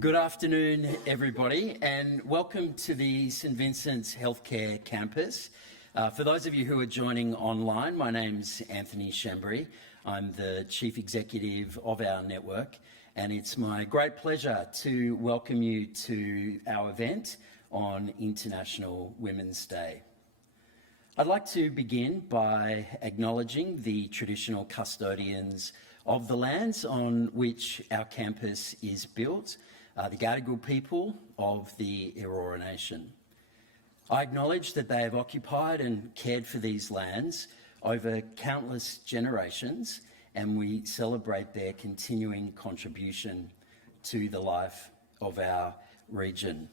Good afternoon, everybody, and welcome to the St Vincent's Healthcare Campus. For those of you who are joining online, my name's Anthony Shambry. I'm the Chief Executive of our network, and it's my great pleasure to welcome you to our event on International Women's Day. I'd like to begin by acknowledging the traditional custodians of the lands on which our campus is built, the Gadigal people of the Eora Nation. I acknowledge that they have occupied and cared for these lands over countless generations, and we celebrate their continuing contribution to the life of our region.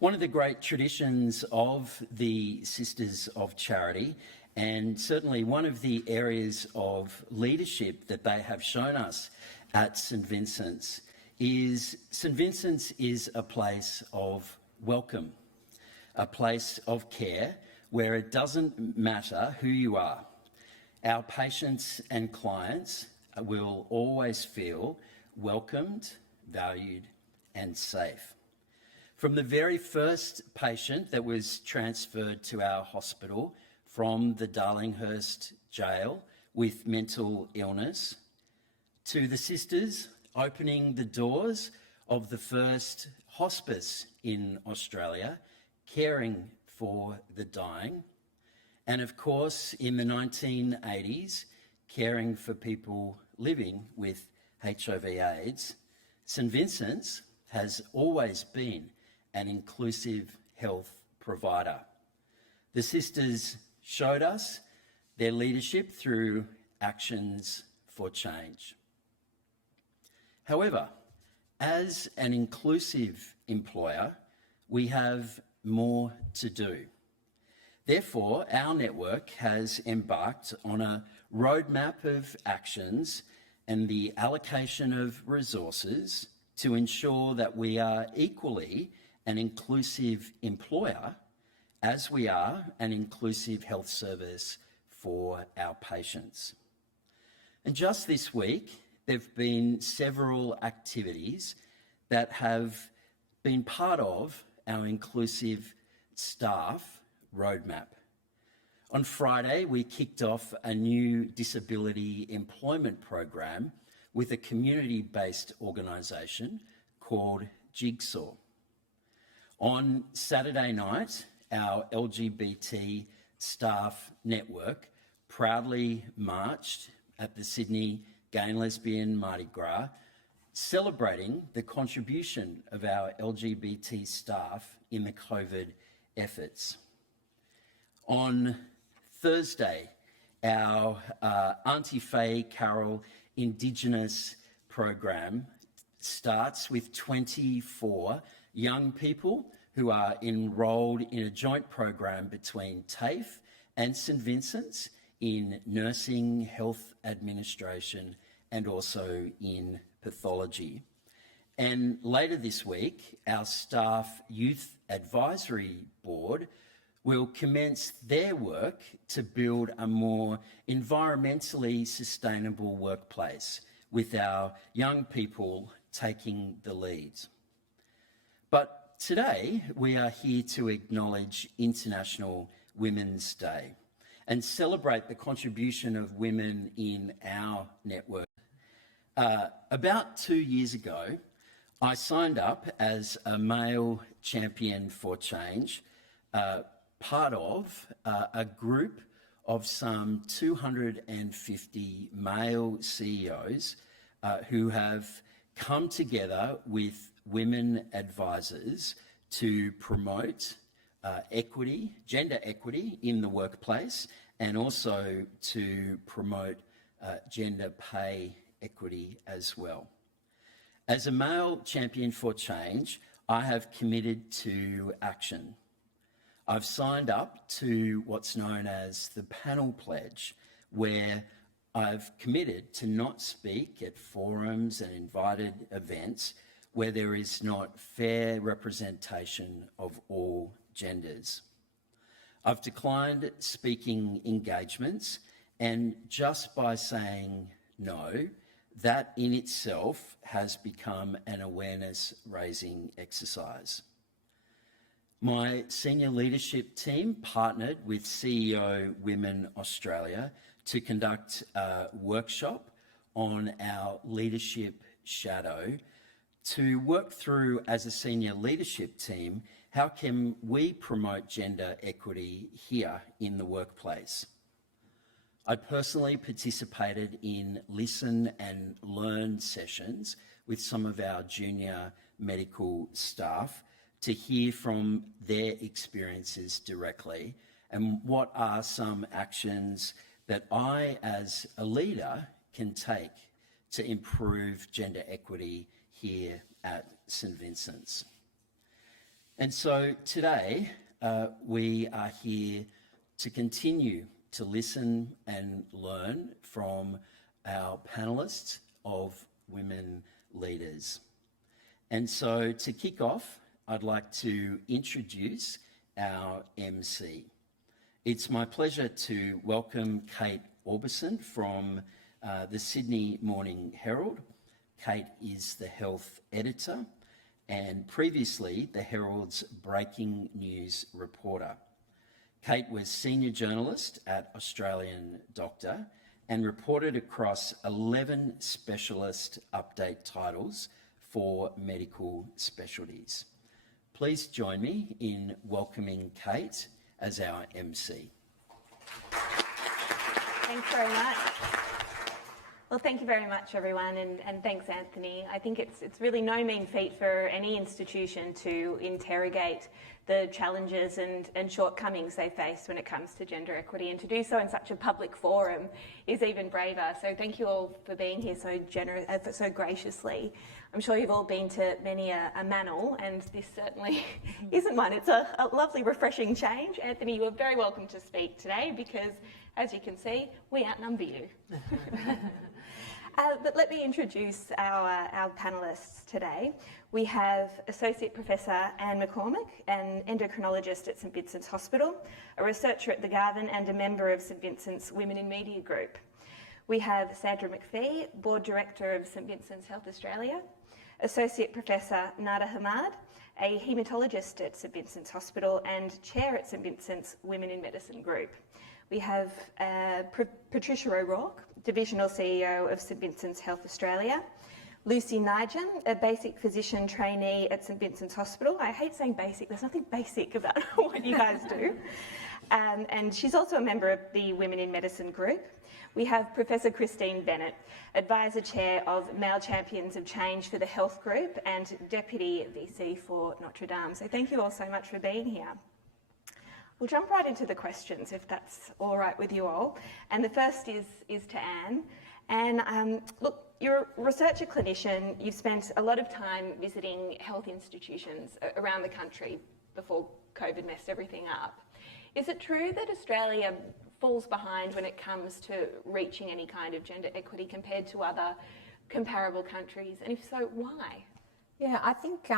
One of the great traditions of the Sisters of Charity, and certainly one of the areas of leadership that they have shown us at St Vincent's, is St Vincent's is a place of welcome, a place of care where it doesn't matter who you are. Our patients and clients will always feel welcomed, valued, and safe. From the very first patient that was transferred to our hospital from the Darlinghurst jail with mental illness, to the sisters opening the doors of the first hospice in Australia, caring for the dying, and of course in the 1980s, caring for people living with HIV/AIDS, St Vincent's has always been an inclusive health provider. The sisters showed us their leadership through actions for change. However, as an inclusive employer, we have more to do. Therefore, our network has embarked on a roadmap of actions and the allocation of resources to ensure that we are equally an inclusive employer as we are an inclusive health service for our patients. And just this week, there have been several activities that have been part of our inclusive staff roadmap. On Friday, we kicked off a new disability employment program with a community-based organisation called Jigsaw. On Saturday night, our LGBT staff network proudly marched at the Sydney Gay and Lesbian Mardi Gras, celebrating the contribution of our LGBT staff in the COVID efforts. On Thursday, our Auntie Faye Carroll Indigenous program starts with 24 young people who are enrolled in a joint program between TAFE and St Vincent's in nursing, health administration, and also in pathology. And later this week, our Staff Youth Advisory Board will commence their work to build a more environmentally sustainable workplace with our young people taking the lead. But today, we are here to acknowledge International Women's Day and celebrate the contribution of women in our network. About 2 years ago, I signed up as a male champion for change, part of a group of some 250 male CEOs who have come together with women advisors to promote equity, gender equity in the workplace, and also to promote gender pay equity as well. As a male champion for change, I have committed to action. I've signed up to what's known as the Panel Pledge, where I've committed to not speak at forums and invited events where there is not fair representation of all genders. I've declined speaking engagements, and just by saying no, that in itself has become an awareness-raising exercise. My senior leadership team partnered with CEO Women Australia to conduct a workshop on our leadership shadow to work through as a senior leadership team, how can we promote gender equity here in the workplace? I personally participated in listen and learn sessions with some of our junior medical staff to hear from their experiences directly and what are some actions that I, as a leader, can take to improve gender equity here at St Vincent's. And so today, we are here to continue to listen and learn from our panellists of women leaders. And so to kick off, I'd like to introduce our MC. It's my pleasure to welcome Kate Orbison from the Sydney Morning Herald. Kate is the health editor and previously the Herald's breaking news reporter. Kate was senior journalist at Australian Doctor and reported across 11 specialist update titles for medical specialties. Please join me in welcoming Kate as our MC. Thanks very much. Well, thank you very much, everyone, and thanks, Anthony. I think it's really no mean feat for any institution to interrogate the challenges and shortcomings they face when it comes to gender equity, and to do so in such a public forum is even braver. So thank you all for being here so graciously. I'm sure you've all been to many a manel, and this certainly isn't one. It's a lovely, refreshing change. Anthony, you are very welcome to speak today because, as you can see, we outnumber you. But let me introduce our panellists today. We have Associate Professor Anne McCormick, an endocrinologist at St Vincent's Hospital, a researcher at the Garvan and a member of St Vincent's Women in Media Group. We have Sandra McPhee, Board Director of St Vincent's Health Australia, Associate Professor Nada Hamad, a haematologist at St Vincent's Hospital and Chair at St Vincent's Women in Medicine Group. We have Patricia O'Rourke, Divisional CEO of St Vincent's Health Australia, Lucy Nigem, a basic physician trainee at St Vincent's Hospital. I hate saying basic, there's nothing basic about what you guys do. And she's also a member of the Women in Medicine Group. We have Professor Christine Bennett, Advisor Chair of Male Champions of Change for the Health Group and Deputy VC for Notre Dame. So thank you all so much for being here. We'll jump right into the questions, if that's all right with you all. And the first is to Anne. Anne, look, you're a researcher clinician. You've spent a lot of time visiting health institutions around the country before COVID messed everything up. Is it true that Australia falls behind when it comes to reaching any kind of gender equity compared to other comparable countries? And if so, why? Yeah, I think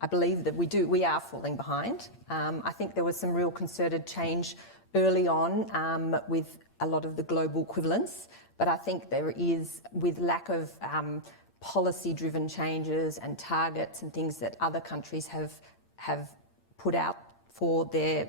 I believe that we are falling behind. I think there was some real concerted change early on with a lot of the global equivalents, but I think there is, with lack of policy-driven changes and targets and things that other countries have put out for their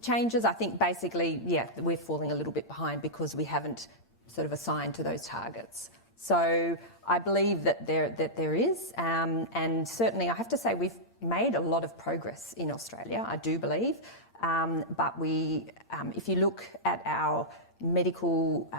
changes, I think basically, yeah, we're falling a little bit behind because we haven't sort of assigned to those targets. So I believe that there is, and certainly I have to say we've made a lot of progress in Australia, I do believe, but if you look at our medical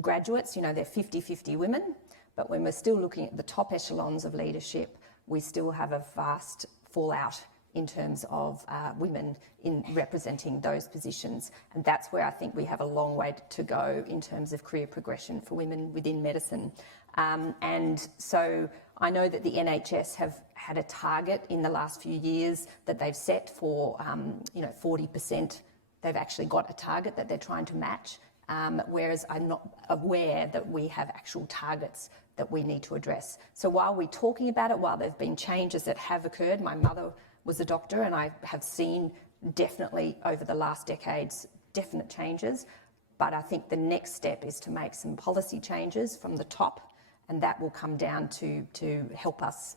graduates, you know, they're 50-50 women, but when we're still looking at the top echelons of leadership, we still have a vast fallout in terms of women in representing those positions. And that's where I think we have a long way to go in terms of career progression for women within medicine. And so I know that the NHS have had a target in the last few years that they've set for, 40%. They've actually got a target that they're trying to match, whereas I'm not aware that we have actual targets that we need to address. So while we're talking about it, while there have been changes that have occurred, my mother was a doctor and I have seen definitely over the last decades, definite changes. But I think the next step is to make some policy changes from the top, and that will come down to help us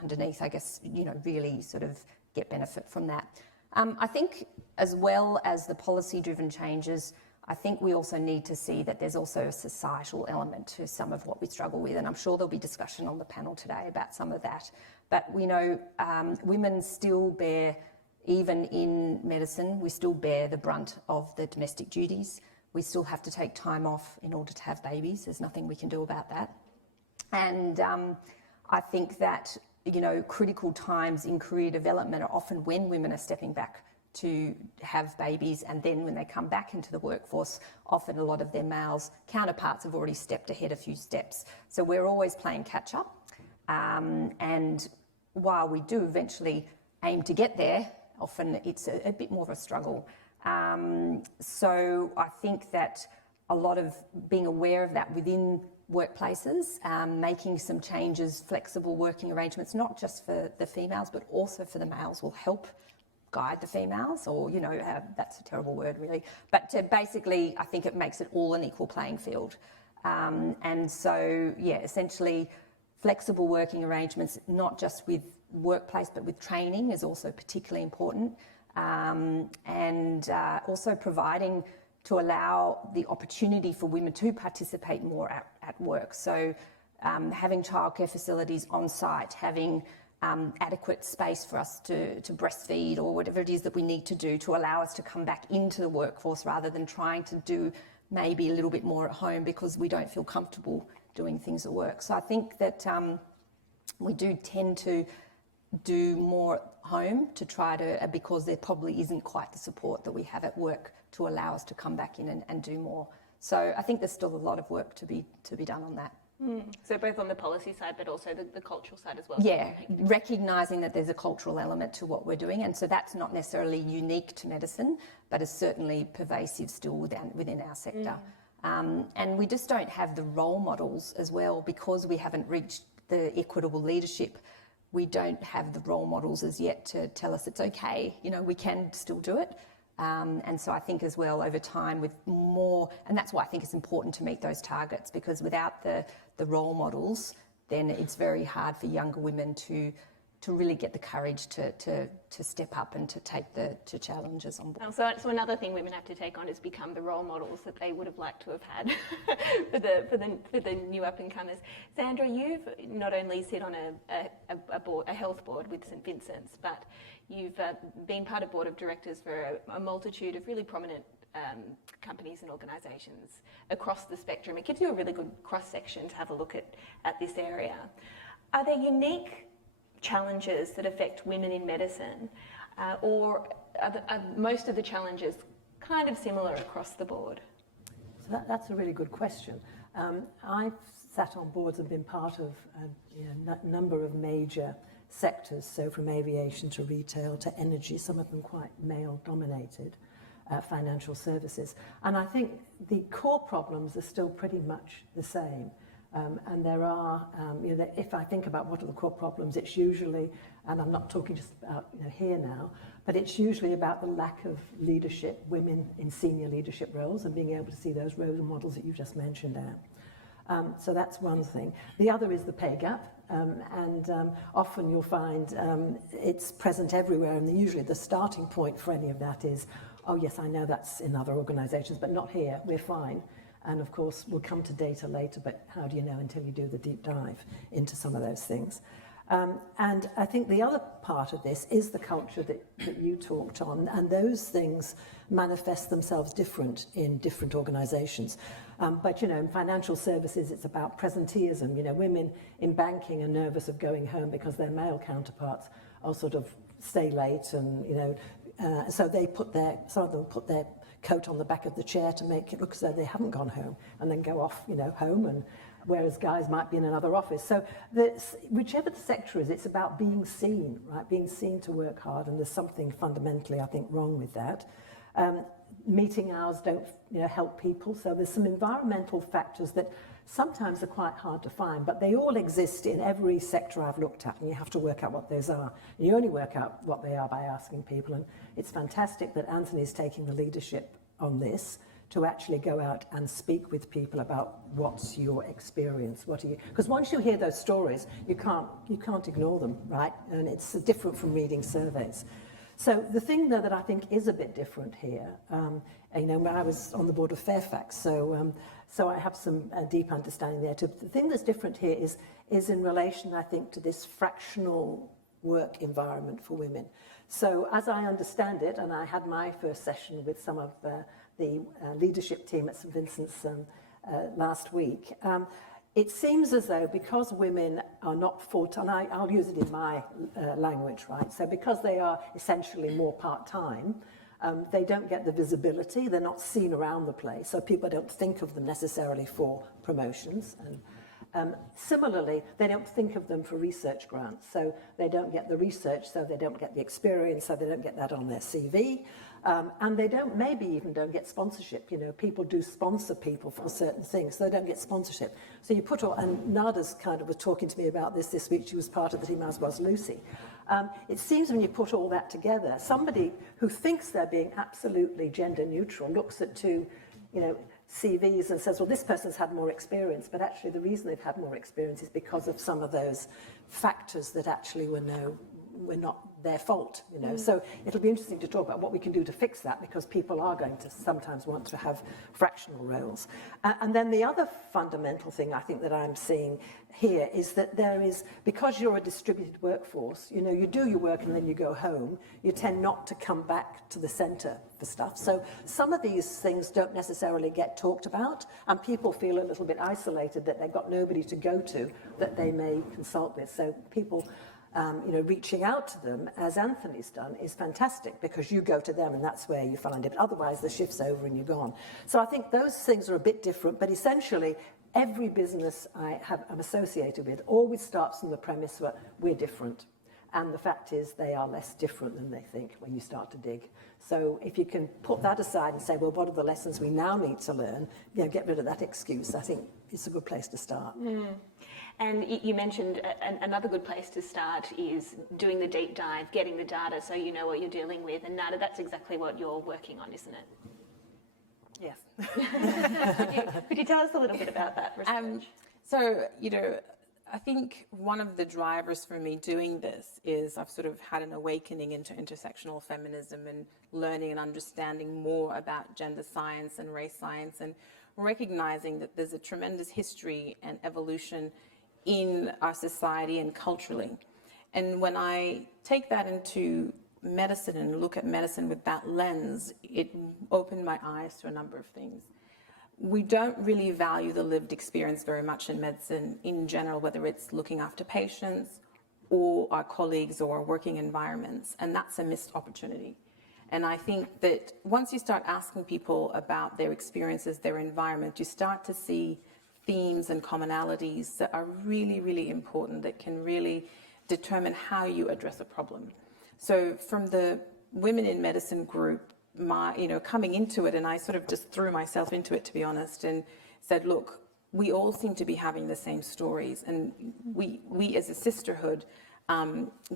underneath, I guess, really sort of get benefit from that. I think as well as the policy-driven changes, I think we also need to see that there's also a societal element to some of what we struggle with, and I'm sure there'll be discussion on the panel today about some of that. But we know women still bear, even in medicine, we still bear the brunt of the domestic duties. We still have to take time off in order to have babies. There's nothing we can do about that. And I think that, critical times in career development are often when women are stepping back to have babies, and then when they come back into the workforce, often a lot of their males counterparts have already stepped ahead a few steps. So we're always playing catch up. And while we do eventually aim to get there, often it's a bit more of a struggle. So I think that a lot of being aware of that within workplaces, making some changes, flexible working arrangements, not just for the females, but also for the males, will help guide the females, or, that's a terrible word really, but to basically, I think it makes it all an equal playing field. And so, essentially flexible working arrangements, not just with workplace, but with training is also particularly important. And also providing to allow the opportunity for women to participate more at work. So having childcare facilities on site, having adequate space for us to breastfeed, or whatever it is that we need to do to allow us to come back into the workforce, rather than trying to do maybe a little bit more at home because we don't feel comfortable doing things at work. So I think that we do tend to do more at home to try to, because there probably isn't quite the support that we have at work to allow us to come back in and do more. So I think there's still a lot of work to be done on that. So both on the policy side, but also the cultural side as well. Yeah, recognising that there's a cultural element to what we're doing, and so that's not necessarily unique to medicine, but is certainly pervasive still within our sector. And we just don't have the role models as well, because we haven't reached the equitable leadership. We don't have the role models as yet to tell us it's okay, we can still do it. And so I think as well, over time, with more, and that's why I think it's important to meet those targets, because without the role models, then it's very hard for younger women to really get the courage to step up and to take the challenges on board. So another thing women have to take on is become the role models that they would have liked to have had for the new up and comers. Sandra, you've not only sit on a health board with St Vincent's, but you've been part of board of directors for a multitude of really prominent companies and organisations across the spectrum. It gives you a really good cross-section to have a look at this area. Are there unique challenges that affect women in medicine, or are most of the challenges kind of similar across the board? So that's a really good question. I've sat on boards and been part of a number of major sectors, so from aviation to retail to energy, some of them quite male-dominated, financial services. And I think the core problems are still pretty much the same. And there are, if I think about what are the core problems, it's usually, and I'm not talking just about here now, but it's usually about the lack of leadership, women in senior leadership roles, and being able to see those role models that you just mentioned, Anne. So that's one thing. The other is the pay gap, and often you'll find it's present everywhere, and usually the starting point for any of that is, oh yes, I know that's in other organisations, but not here, we're fine. And of course, we'll come to data later, but how do you know until you do the deep dive into some of those things? And I think the other part of this is the culture that you talked on, and those things manifest themselves different in different organisations. But, in financial services, it's about presenteeism. Women in banking are nervous of going home because their male counterparts are sort of stay late, and, so some of them put their coat on the back of the chair to make it look as though they haven't gone home, and then go off, home, and whereas guys might be in another office. So whichever the sector is, it's about being seen, right? Being seen to work hard, and there's something fundamentally, I think, wrong with that. Meeting hours don't, help people. So there's some environmental factors that sometimes are quite hard to find, but they all exist in every sector I've looked at, and you have to work out what those are. And you only work out what they are by asking people, and it's fantastic that Anthony's taking the leadership on this to actually go out and speak with people about what's your experience, what are you, because once you hear those stories, you can't ignore them, right? And it's different from reading surveys. So the thing, though, that I think is a bit different here, you know, I was on the board of Fairfax, so I have some deep understanding there too. The thing that's different here is in relation, I think, to this fractional work environment for women. So as I understand it, and I had my first session with some of the leadership team at St Vincent's last week, it seems as though because women are not full-time, and I'll use it in my language, right? So because they are essentially more part-time, they don't get the visibility, they're not seen around the place, so people don't think of them necessarily for promotions. And similarly, they don't think of them for research grants, so they don't get the research, so they don't get the experience, so they don't get that on their CV. And they maybe even don't get sponsorship. You know, people do sponsor people for certain things, so they don't get sponsorship. So you put all, and Nada's kind of was talking to me about this week, she was part of the team, as was Lucy. It seems when you put all that together, somebody who thinks they're being absolutely gender neutral looks at two, you know, CVs and says, well, this person's had more experience, but actually the reason they've had more experience is because of some of those factors that actually were not their fault, you know. So it'll be interesting to talk about what we can do to fix that, because people are going to sometimes want to have fractional roles. And then the other fundamental thing I think that I'm seeing here is that there is, because you're a distributed workforce, you know, you do your work and then you go home, you tend not to come back to the centre for stuff. So some of these things don't necessarily get talked about, and people feel a little bit isolated that they've got nobody to go to that they may consult with. So people, you know, reaching out to them, as Anthony's done, is fantastic, because you go to them and that's where you find it. But otherwise, the shift's over and you're gone. So I think those things are a bit different, but essentially, every business I'm associated with always starts from the premise that we're different. And the fact is, they are less different than they think when you start to dig. So if you can put that aside and say, well, what are the lessons we now need to learn? You know, get rid of that excuse. I think it's a good place to start. And you mentioned another good place to start is doing the deep dive, getting the data so you know what you're dealing with. And Nada, that's exactly what you're working on, isn't it? Yes. Could you tell us a little bit about that research? So, you know, I think one of the drivers for me doing this is I've sort of had an awakening into intersectional feminism and learning and understanding more about gender science and race science, and recognizing that there's a tremendous history and evolution in our society and culturally. And when I take that into medicine and look at medicine with that lens, it opened my eyes to a number of things. We don't really value the lived experience very much in medicine in general, whether it's looking after patients or our colleagues or our working environments, and that's a missed opportunity. And I think that once you start asking people about their experiences, their environment, you start to see themes and commonalities that are really, really important, that can really determine how you address a problem. So from the Women in Medicine group, coming into it, and I sort of just threw myself into it, to be honest, and said, look, we all seem to be having the same stories, and we as a sisterhood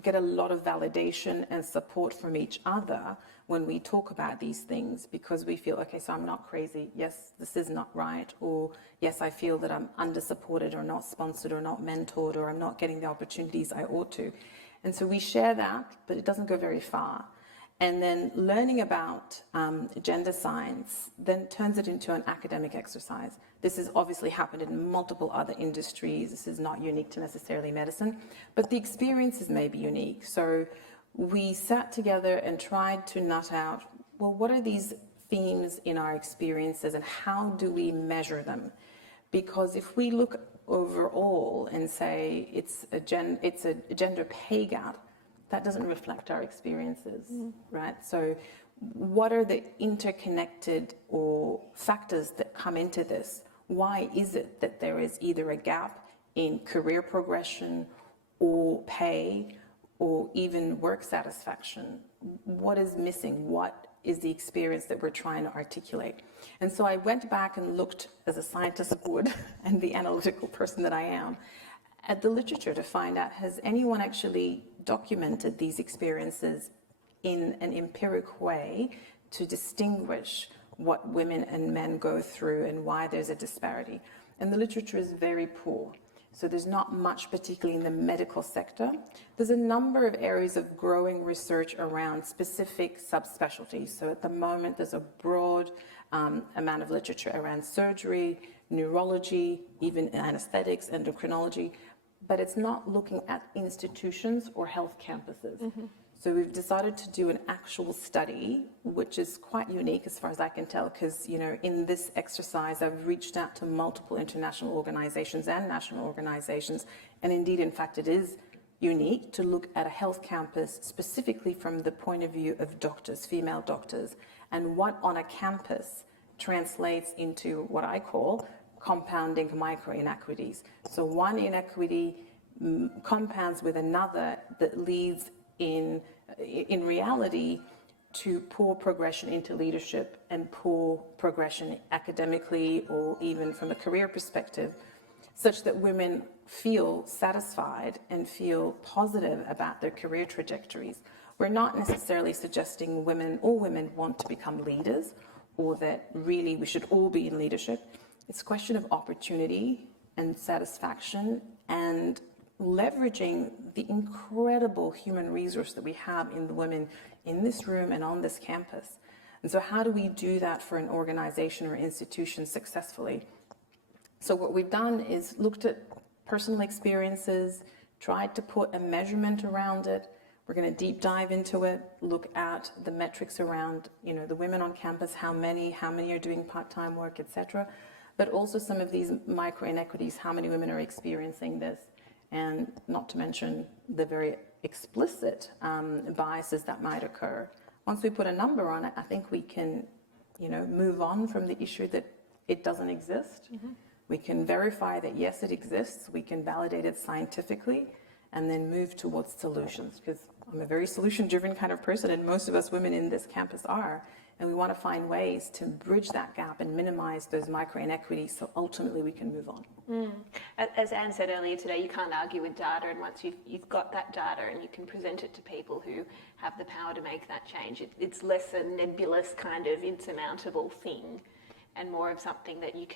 get a lot of validation and support from each other when we talk about these things, because we feel, okay, so I'm not crazy, yes, this is not right, or yes, I feel that I'm under-supported or not sponsored or not mentored, or I'm not getting the opportunities I ought to. And so we share that, but it doesn't go very far. And then learning about gender science then turns it into an academic exercise. This has obviously happened in multiple other industries. This is not unique to necessarily medicine, but the experiences may be unique. So we sat together and tried to nut out, well, what are these themes in our experiences and how do we measure them? Because if we look overall and say it's a gender pay gap, that doesn't reflect our experiences, right? So what are the interconnected or factors that come into this? Why is it that there is either a gap in career progression or pay or even work satisfaction? What is missing? What is the experience that we're trying to articulate? And so I went back and looked, as a scientist would, and the analytical person that I am, at the literature to find out, has anyone actually documented these experiences in an empiric way to distinguish what women and men go through and why there's a disparity. And the literature is very poor. So there's not much, particularly in the medical sector. There's a number of areas of growing research around specific subspecialties. So at the moment, there's a broad amount of literature around surgery, neurology, even anesthetics, endocrinology, but it's not looking at institutions or health campuses. Mm-hmm. So we've decided to do an actual study, which is quite unique as far as I can tell, because, you know, in this exercise, I've reached out to multiple international organizations and national organizations. And indeed, in fact, it is unique to look at a health campus specifically from the point of view of doctors, female doctors, and what on a campus translates into what I call compounding micro-inequities. So one inequity compounds with another that leads in reality to poor progression into leadership and poor progression academically or even from a career perspective, such that women feel satisfied and feel positive about their career trajectories. We're not necessarily suggesting all women want to become leaders or that really we should all be in leadership. It's a question of opportunity and satisfaction and leveraging the incredible human resource that we have in the women in this room and on this campus. And so how do we do that for an organization or institution successfully? So what we've done is looked at personal experiences, tried to put a measurement around it. We're going to deep dive into it, look at the metrics around, you know, the women on campus, how many are doing part-time work, etc. But also some of these micro-inequities, how many women are experiencing this, and not to mention the very explicit biases that might occur. Once we put a number on it, I think we can, you know, move on from the issue that it doesn't exist. Mm-hmm. We can verify that, yes, it exists. We can validate it scientifically and then move towards solutions, because I'm a very solution-driven kind of person, and most of us women in this campus are. And we want to find ways to bridge that gap and minimize those micro-inequities so ultimately we can move on. Mm. As Anne said earlier today, you can't argue with data, and once you've got that data and you can present it to people who have the power to make that change, it's less a nebulous kind of insurmountable thing and more of something that you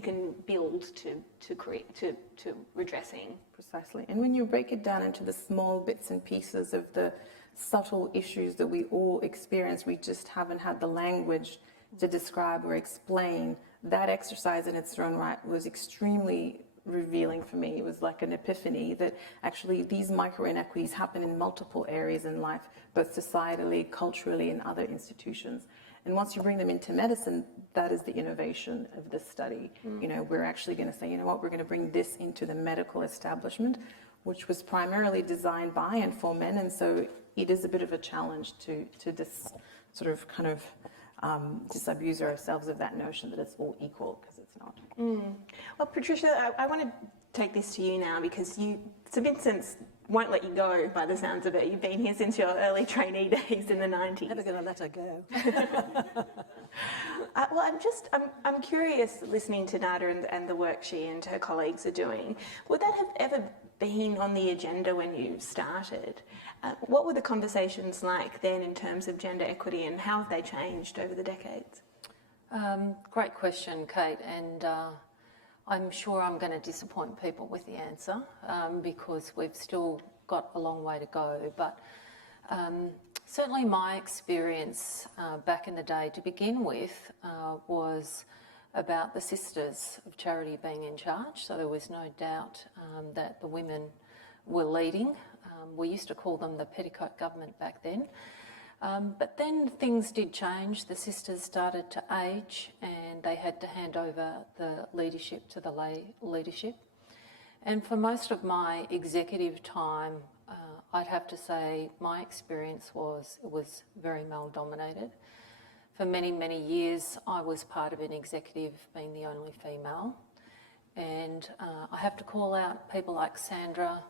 can build to redressing. Precisely. And when you break it down into the small bits and pieces of the subtle issues that we all experience, we just haven't had the language to describe or explain. That exercise in its own right was extremely revealing for me. It was like an epiphany that actually these micro-inequities happen in multiple areas in life, both societally, culturally, and other institutions. And once you bring them into medicine, that is the innovation of this study. You know, we're actually going to say, you know what, we're going to bring this into the medical establishment, which was primarily designed by and for men, and so it is a bit of a challenge to disabuse ourselves of that notion that it's all equal, because it's not. Well, Patricia, I want to take this to you now, because St Vincent's won't let you go by the sounds of it. You've been here since your early trainee days in the 90s. Never going to let her go. Well, I'm curious, listening to Nada and the work she and her colleagues are doing. Would that have ever been on the agenda when you started? What were the conversations like then in terms of gender equity, and how have they changed over the decades? Great question, Kate, and I'm sure I'm going to disappoint people with the answer because we've still got a long way to go. But certainly my experience back in the day to begin with was about the Sisters of Charity being in charge. So there was no doubt that the women were leading. We used to call them the petticoat government back then. But then things did change. The sisters started to age and they had to hand over the leadership to the lay leadership. And for most of my executive time, I'd have to say my experience was very male-dominated. For many, many years, I was part of an executive being the only female. And I have to call out people like Sandra,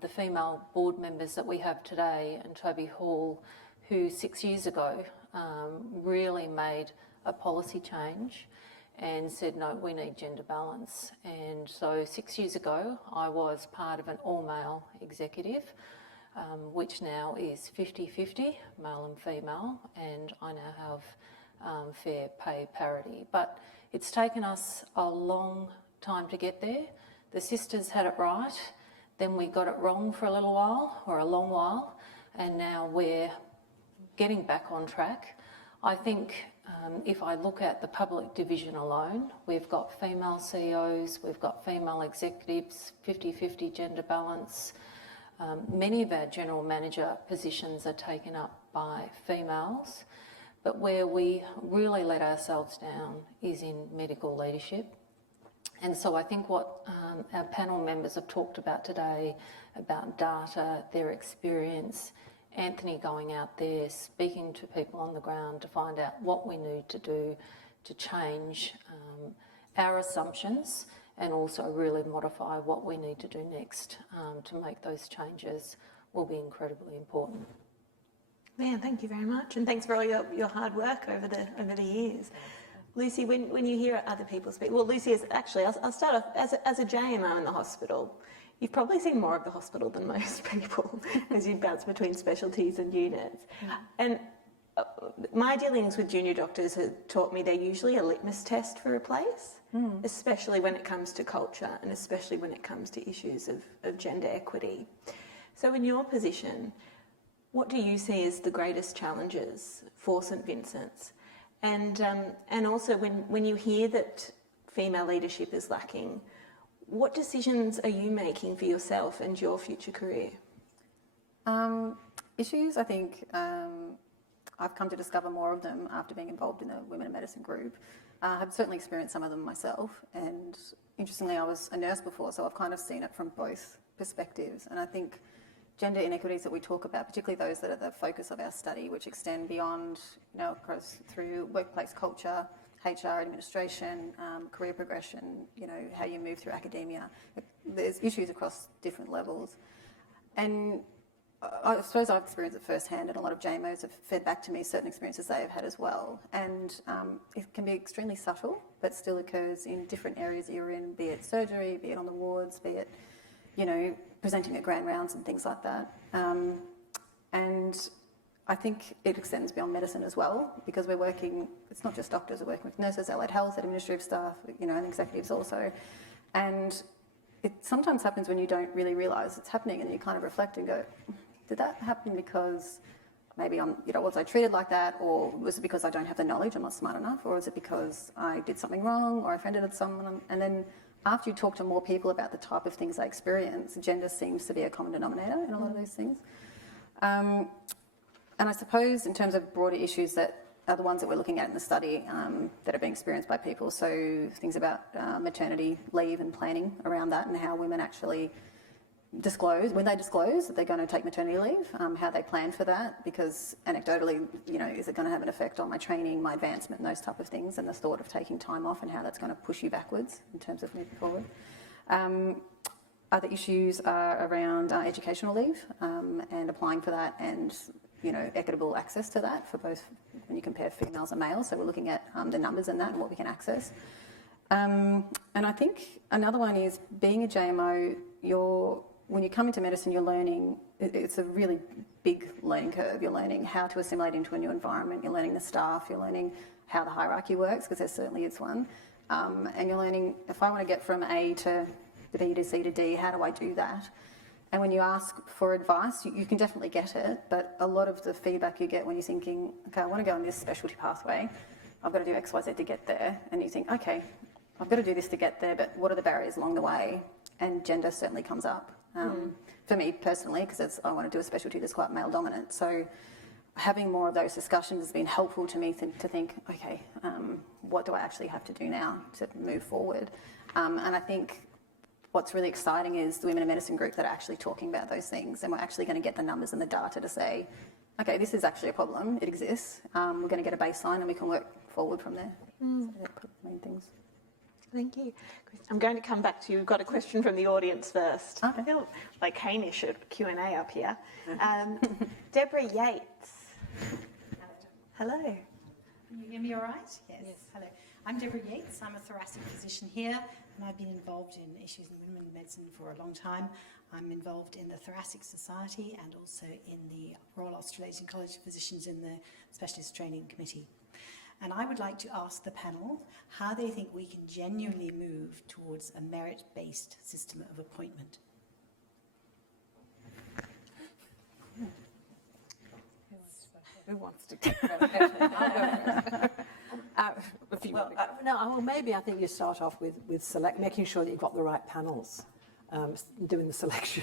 the female board members that we have today, and Toby Hall, who 6 years ago really made a policy change and said, no, we need gender balance. And so 6 years ago, I was part of an all-male executive, which now is 50-50, male and female, and I now have fair pay parity. But it's taken us a long time to get there. The sisters had it right, then we got it wrong for a little while, or a long while, and now we're getting back on track. I think if I look at the public division alone, we've got female CEOs, we've got female executives, 50-50 gender balance. Many of our general manager positions are taken up by females, but where we really let ourselves down is in medical leadership. And so I think what our panel members have talked about today, about data, their experience, Anthony going out there, speaking to people on the ground to find out what we need to do to change our assumptions and also really modify what we need to do next to make those changes will be incredibly important. Man, thank you very much, and thanks for all your hard work over the years. Lucy, when you hear other people speak, well, Lucy is actually, I'll start off, as a JMO in the hospital, you've probably seen more of the hospital than most people as you bounce between specialties and units. And my dealings with junior doctors have taught me they're usually a litmus test for a place, especially when it comes to culture and especially when it comes to issues of gender equity. So in your position, what do you see as the greatest challenges for St Vincent's? And also when you hear that female leadership is lacking, what decisions are you making for yourself and your future career? Issues, I think I've come to discover more of them after being involved in the Women in Medicine group. I've certainly experienced some of them myself, and interestingly I was a nurse before, so I've kind of seen it from both perspectives. And I think gender inequities that we talk about, particularly those that are the focus of our study, which extend beyond, across through workplace culture, HR, administration, career progression, how you move through academia. There's issues across different levels. And I suppose I've experienced it firsthand, and a lot of JMOs have fed back to me certain experiences they have had as well. And it can be extremely subtle, but still occurs in different areas you're in, be it surgery, be it on the wards, be it, presenting at grand rounds and things like that. And I think it extends beyond medicine as well, because we're working, it's not just doctors, we're working with nurses, allied health, administrative staff, and executives also. And it sometimes happens when you don't really realise it's happening, and you kind of reflect and go, did that happen because maybe was I treated like that, or was it because I don't have the knowledge, I'm not smart enough, or is it because I did something wrong or I offended someone? And then after you talk to more people about the type of things they experience, gender seems to be a common denominator in a lot of those things. And I suppose in terms of broader issues that are the ones that we're looking at in the study that are being experienced by people, so things about maternity leave and planning around that, and how women actually disclose, when they disclose that they're going to take maternity leave, how they plan for that, because anecdotally, is it going to have an effect on my training, my advancement, and those type of things, and the thought of taking time off and how that's going to push you backwards in terms of moving forward. Other issues are around educational leave and applying for that, and equitable access to that for both when you compare females and males. So we're looking at the numbers in that and what we can access. And I think another one is being a JMO, when you come into medicine, you're learning, it's a really big learning curve. You're learning how to assimilate into a new environment. You're learning the staff. You're learning how the hierarchy works, because there certainly is one. And you're learning, if I want to get from A to B to C to D, how do I do that? And when you ask for advice, you can definitely get it, but a lot of the feedback you get when you're thinking, okay, I want to go on this specialty pathway, I've got to do X, Y, Z to get there, and you think, okay, I've got to do this to get there, but what are the barriers along the way? And gender certainly comes up. For me personally, because I want to do a specialty that's quite male dominant. So having more of those discussions has been helpful to me to think, okay, what do I actually have to do now to move forward? And I think what's really exciting is the Women in Medicine group that are actually talking about those things, and we're actually going to get the numbers and the data to say, okay, this is actually a problem, it exists, we're going to get a baseline and we can work forward from there. So they're the main things. Thank you. I'm going to come back to you. We've got a question from the audience first. Okay. I feel like Hamish at Q&A up here. Deborah Yates. Hello. Can you hear me all right? Yes. Hello. I'm Deborah Yates. I'm a thoracic physician here, and I've been involved in issues in women in medicine for a long time. I'm involved in the Thoracic Society and also in the Royal Australasian College of Physicians in the Specialist Training Committee. And I would like to ask the panel how they think we can genuinely move towards a merit-based system of appointment. Who wants to go? Well, maybe I think you start off with making sure that you've got the right panels, doing the selection.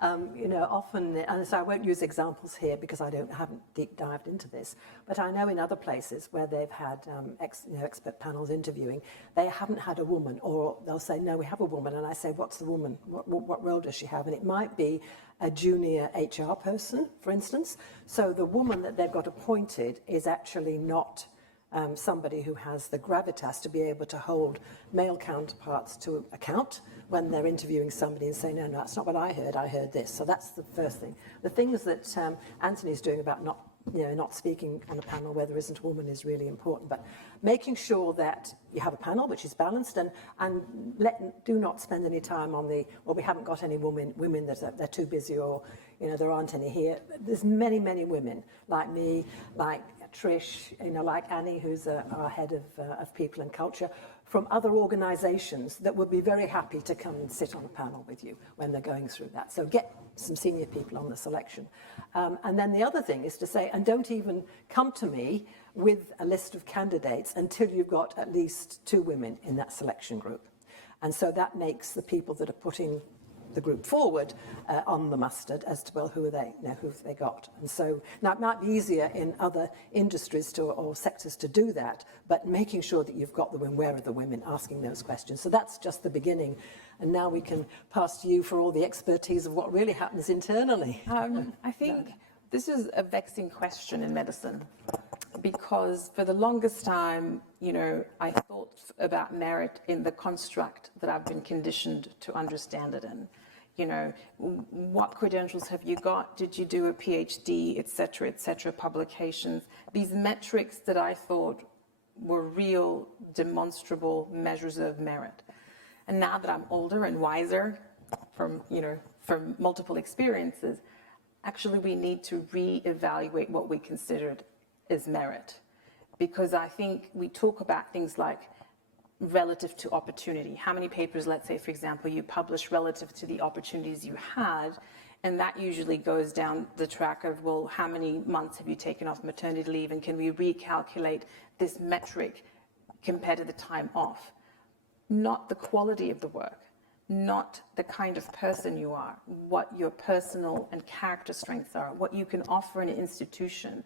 Often, and so I won't use examples here because I haven't deep dived into this, but I know in other places where they've had expert panels interviewing, they haven't had a woman, or they'll say, no, we have a woman, and I say, what's the woman? What role does she have? And it might be a junior HR person, for instance. So the woman that they've got appointed is actually not somebody who has the gravitas to be able to hold male counterparts to account when they're interviewing somebody and say, no, that's not what I heard this. So that's the first thing. The things that Anthony's doing about not speaking on a panel where there isn't a woman is really important, but making sure that you have a panel which is balanced, and do not spend any time on we haven't got any women that they're too busy, or there aren't any here. There's many women like me, like Trish, like Annie, who's our head of people and culture, from other organisations that would be very happy to come and sit on a panel with you when they're going through that. So get some senior people on the selection. And then the other thing is to say, and don't even come to me with a list of candidates until you've got at least 2 women in that selection group. And so that makes the people that are putting the group forward on the mustard as to, well, who have they got? And so now it might be easier in other industries or sectors to do that, but making sure that you've got the women, where are the women, asking those questions. So that's just the beginning. And now we can pass to you for all the expertise of what really happens internally. I think this is a vexing question in medicine, because for the longest time, I thought about merit in the construct that I've been conditioned to understand it in. What credentials have you got? Did you do a PhD, et cetera, publications? These metrics that I thought were real, demonstrable measures of merit. And now that I'm older and wiser from multiple experiences, actually we need to reevaluate what we considered as merit. Because I think we talk about things like relative to opportunity. How many papers, let's say, for example, you publish relative to the opportunities you had, and that usually goes down the track of, well, how many months have you taken off maternity leave, and can we recalculate this metric compared to the time off? Not the quality of the work, not the kind of person you are, what your personal and character strengths are, what you can offer in an institution.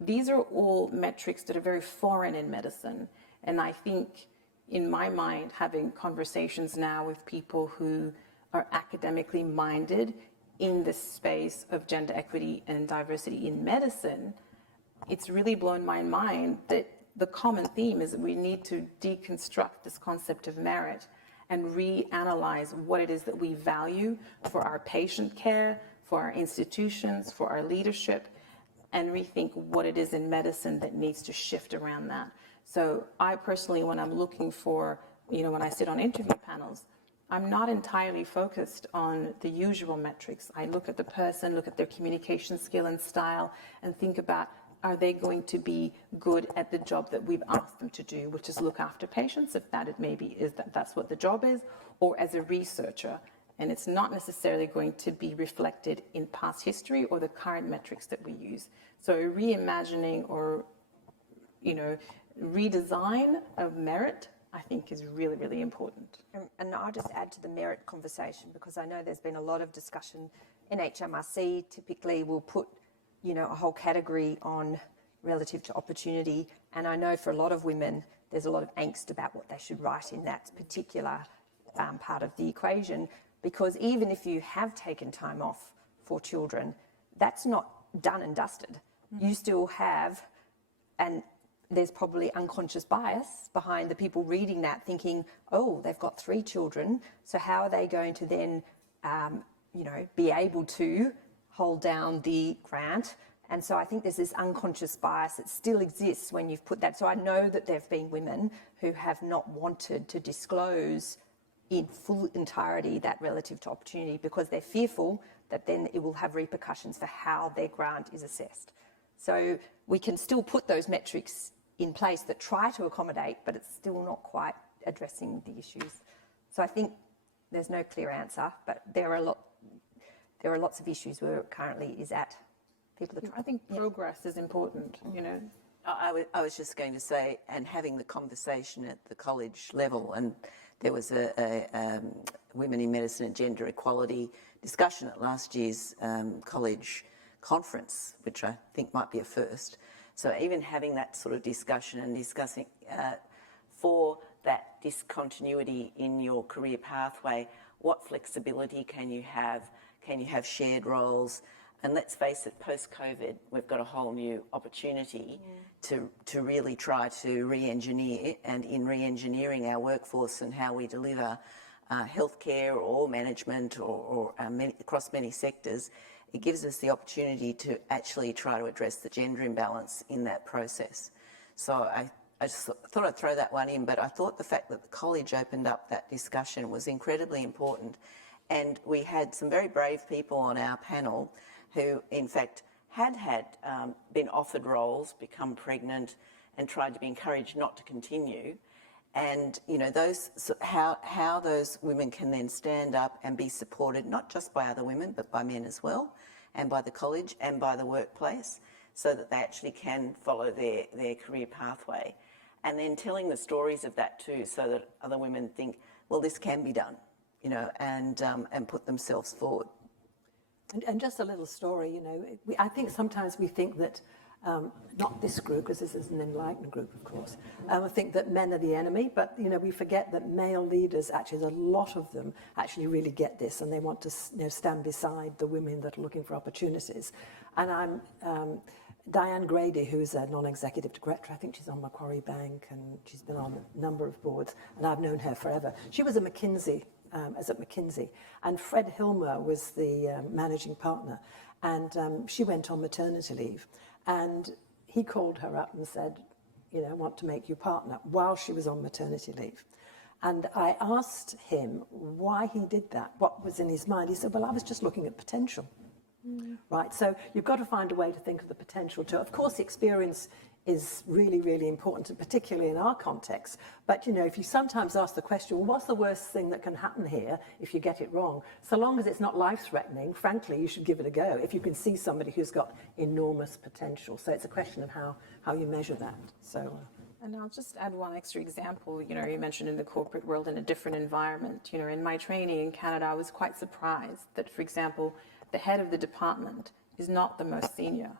These are all metrics that are very foreign in medicine, and I think, in my mind, having conversations now with people who are academically minded in the space of gender equity and diversity in medicine, it's really blown my mind that the common theme is that we need to deconstruct this concept of merit and reanalyze what it is that we value for our patient care, for our institutions, for our leadership, and rethink what it is in medicine that needs to shift around that. So I personally, when I'm looking for, when I sit on interview panels, I'm not entirely focused on the usual metrics. I look at the person, look at their communication skill and style, and think about, are they going to be good at the job that we've asked them to do, which is look after patients, if that's what the job is, or as a researcher. And it's not necessarily going to be reflected in past history or the current metrics that we use. So reimagining or, redesign of merit, I think, is really, really important. And I'll just add to the merit conversation, because I know there's been a lot of discussion in HMRC. Typically we'll put, a whole category on relative to opportunity. And I know for a lot of women, there's a lot of angst about what they should write in that particular part of the equation, because even if you have taken time off for children, that's not done and dusted. You still have, and there's probably unconscious bias behind the people reading that, thinking, oh, they've got 3 children, so how are they going to then, be able to hold down the grant? And so I think there's this unconscious bias that still exists when you've put that. So I know that there have been women who have not wanted to disclose in full entirety that relative to opportunity, because they're fearful that then it will have repercussions for how their grant is assessed. So we can still put those metrics in place that try to accommodate, but it's still not quite addressing the issues. So I think there's no clear answer, but there are lots of issues where it currently is at. People are I think progress is important, you know. I was just going to say, and having the conversation at the college level, and there was a Women in Medicine and Gender Equality discussion at last year's college conference, which I think might be a first. So even having that sort of discussion and discussing for that discontinuity in your career pathway, what flexibility can you have? Can you have shared roles? And let's face it, post-COVID, we've got a whole new opportunity to really try to re-engineer, and in re-engineering our workforce and how we deliver healthcare or management or across many sectors, it gives us the opportunity to actually try to address the gender imbalance in that process. So I just thought I'd throw that one in, but I thought the fact that the college opened up that discussion was incredibly important. And we had some very brave people on our panel who, in fact, had been offered roles, become pregnant, and tried to be encouraged not to continue. And, you know, how those women can then stand up and be supported, not just by other women, but by men as well, and by the college and by the workplace, so that they actually can follow their career pathway. And then telling the stories of that too, so that other women think, well, this can be done, you know, and put themselves forward. And just a little story, you know, I think sometimes we think that, not this group, because this is an enlightened group, of course, I think that men are the enemy, but, you know, we forget that male leaders, actually, a lot of them actually really get this, and they want to, you know, stand beside the women that are looking for opportunities. And I'm Diane Grady, who's a non-executive director. I think she's on Macquarie Bank, and she's been on a number of boards, and I've known her forever. She was a McKinsey, at McKinsey, and Fred Hilmer was the managing partner, and she went on maternity leave, and he called her up and said, you know, I want to make you partner, while she was on maternity leave. And I asked him why he did that, what was in his mind. He said, well, I was just looking at potential. Right, so you've got to find a way to think of the potential too. Of course, the experience is really, really important, and particularly in our context. But, you know, if you sometimes ask the question, well, what's the worst thing that can happen here if you get it wrong? So long as it's not life-threatening, frankly, you should give it a go if you can see somebody who's got enormous potential. So it's a question of how you measure that. So. And I'll just add one extra example. You know, you mentioned in the corporate world in a different environment. You know, in my training in Canada, I was quite surprised that, for example, the head of the department is not the most senior.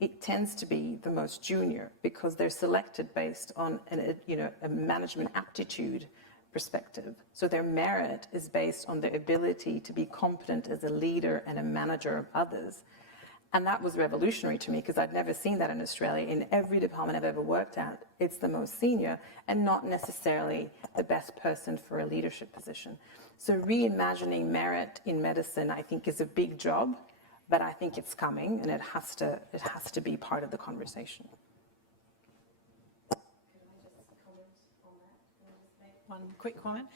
It tends to be the most junior, because they're selected based on a management aptitude perspective. So their merit is based on their ability to be competent as a leader and a manager of others. And that was revolutionary to me, because I'd never seen that in Australia. In every department I've ever worked at, it's the most senior and not necessarily the best person for a leadership position. So reimagining merit in medicine, I think, is a big job, but I think it's coming, and it has to be part of the conversation. Can I just comment on that? Can I just make one quick comment?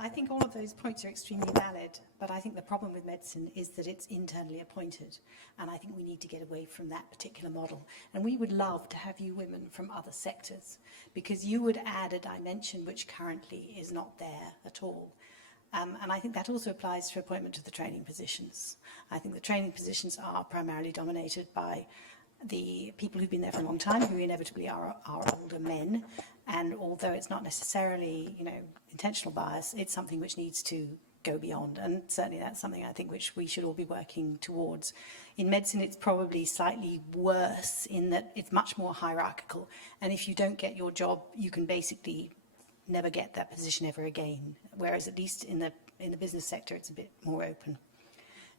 I think all of those points are extremely valid, but I think the problem with medicine is that it's internally appointed, and I think we need to get away from that particular model. And we would love to have you women from other sectors, because you would add a dimension which currently is not there at all. And I think that also applies for appointment to the training positions. I think the training positions are primarily dominated by the people who've been there for a long time, who inevitably are older men. And although it's not necessarily, you know, intentional bias, it's something which needs to go beyond. And certainly that's something I think which we should all be working towards. In medicine, it's probably slightly worse in that it's much more hierarchical. And if you don't get your job, you can basically never get that position ever again. Whereas at least in the business sector, it's a bit more open.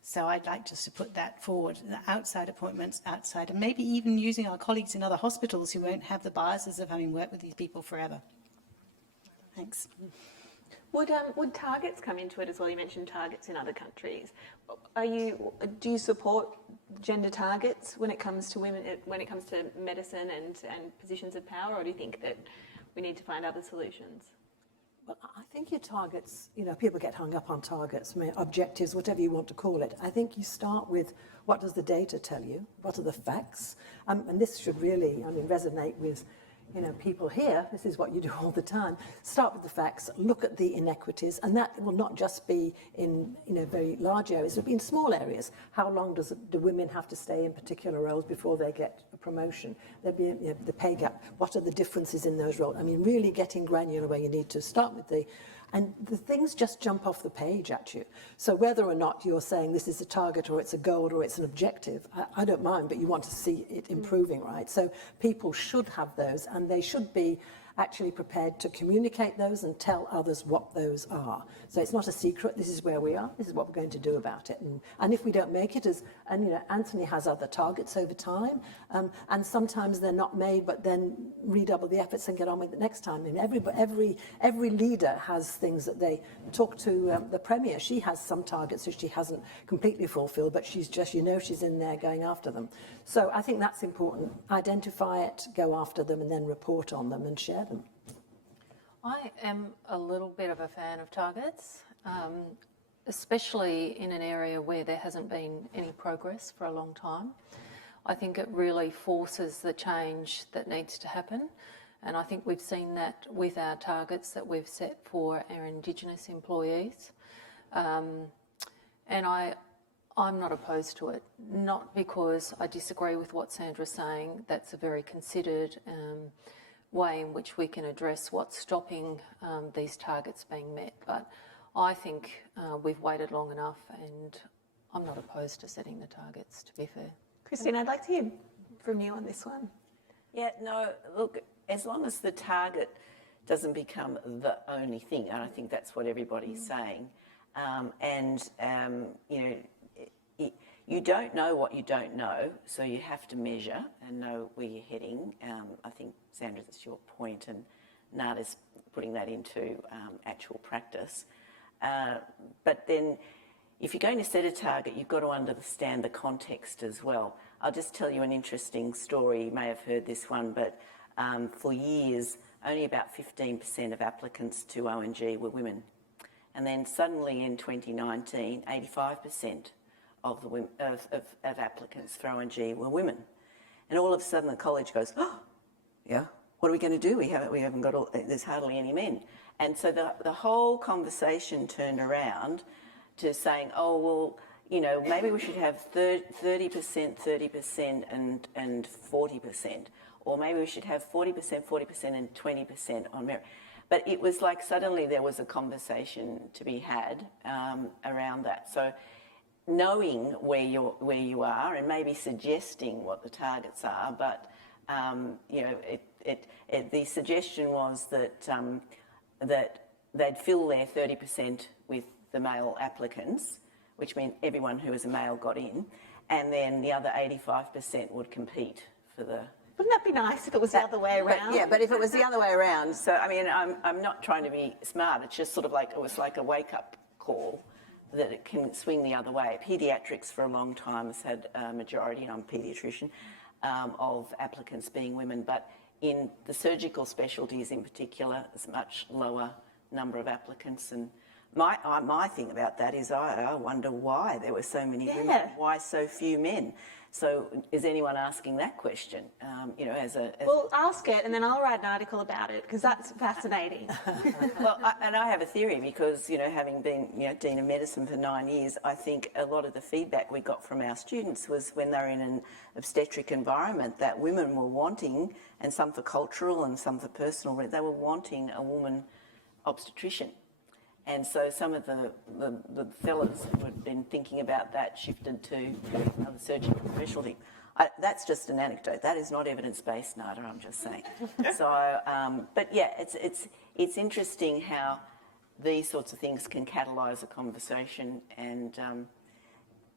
So I'd like just to put that forward, the outside appointments, outside, and maybe even using our colleagues in other hospitals who won't have the biases of having worked with these people forever. Thanks. Would targets come into it as well? You mentioned targets in other countries. Do you support gender targets when it comes to women, when it comes to medicine and positions of power, or do you think that we need to find other solutions? Well, I think your targets, people get hung up on targets, objectives, whatever you want to call it. I think you start with what does the data tell you? What are the facts? And this should really, resonate with, people here. This is what you do all the time. Start with the facts, look at the inequities, and that will not just be in, very large areas, it'll be in small areas. How long do women have to stay in particular roles before they get a promotion? There'll be the pay gap. What are the differences in those roles? Really getting granular where you need to start with and the things just jump off the page at you. So whether or not you're saying this is a target or it's a goal or it's an objective, I don't mind, but you want to see it improving, right? So people should have those, and they should be actually prepared to communicate those and tell others what those are. So it's not a secret. This is where we are. This is what we're going to do about it. And if we don't make it, Anthony has other targets over time, and sometimes they're not made, but then redouble the efforts and get on with it next time. Every leader has things that they talk to the Premier. She has some targets which she hasn't completely fulfilled, but she's just, she's in there going after them. So I think that's important. Identify it, go after them, and then report on them and share them. I am a little bit of a fan of targets, especially in an area where there hasn't been any progress for a long time. I think it really forces the change that needs to happen, and I think we've seen that with our targets that we've set for our Indigenous employees. And I'm not opposed to it, not because I disagree with what Sandra's saying. That's a very considered way in which we can address what's stopping these targets being met. But I think we've waited long enough, and I'm not opposed to setting the targets, to be fair. Christine, I'd like to hear from you on this one. Yeah, no, look, as long as the target doesn't become the only thing, and I think that's what everybody's saying, you don't know what you don't know, so you have to measure and know where you're heading. I think, Sandra, that's your point, and Nada's putting that into actual practice. But then, if you're going to set a target, you've got to understand the context as well. I'll just tell you an interesting story. You may have heard this one, but for years, only about 15% of applicants to ONG were women. And then suddenly in 2019, 85% of applicants for ONG were women. And all of a sudden the college goes, oh, yeah, what are we going to do? We haven't got there's hardly any men. And so the whole conversation turned around to saying, oh, well, maybe we should have 30%, and 40%. Or maybe we should have 40%, and 20% on merit. But it was like suddenly there was a conversation to be had around that. So knowing where you are and maybe suggesting what the targets are, but the suggestion was that they'd fill their 30% with the male applicants, which meant everyone who was a male got in, and then the other 85% would compete for the. Wouldn't that be nice if it was the other way around? But if it was the other way around, so I'm not trying to be smart. It's just sort of like it was like a wake-up call that it can swing the other way. Pediatrics for a long time has had a majority, and I'm a paediatrician, of applicants being women, but in the surgical specialties in particular, there's a much lower number of applicants. And my thing about that is I wonder why there were so many women, why so few men. So is anyone asking that question? Well, ask it, and then I'll write an article about it, because that's fascinating. Well, I have a theory, because, having been, Dean of Medicine for 9 years, I think a lot of the feedback we got from our students was when they were in an obstetric environment that women were wanting, and some for cultural and some for personal, they were wanting a woman obstetrician. And so some of the fellas who had been thinking about that shifted to the surgical specialty. That's just an anecdote. That is not evidence-based, Nada, I'm just saying. So, but yeah, it's interesting how these sorts of things can catalyse a conversation. And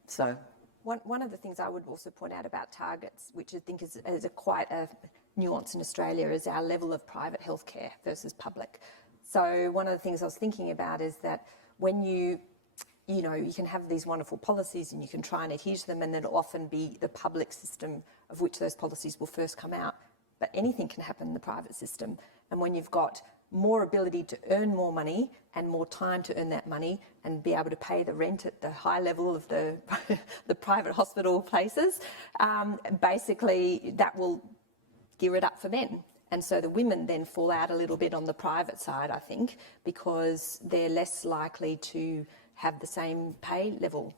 so... One of the things I would also point out about targets, which I think is quite a nuance in Australia, is our level of private healthcare versus public. So one of the things I was thinking about is that when you can have these wonderful policies and you can try and adhere to them, and it'll often be the public system of which those policies will first come out. But anything can happen in the private system. And when you've got more ability to earn more money and more time to earn that money and be able to pay the rent at the high level of the, the private hospital places, basically that will gear it up for men. And so the women then fall out a little bit on the private side, I think, because they're less likely to have the same pay level.